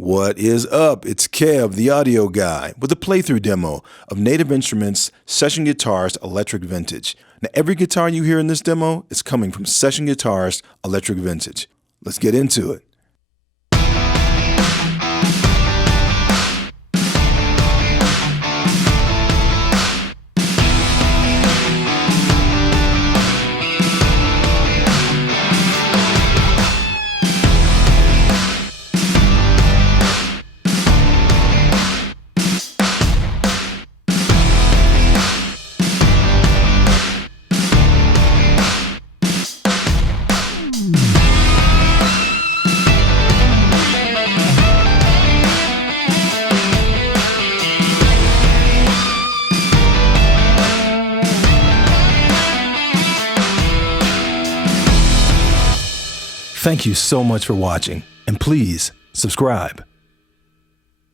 What is up? It's Kev, the audio guy, with a playthrough demo of Native Instruments' Session Guitarist Electric Vintage. Now, every guitar you hear in this demo is coming from Session Guitarist Electric Vintage. Let's get into it. Thank you so much for watching, and please subscribe.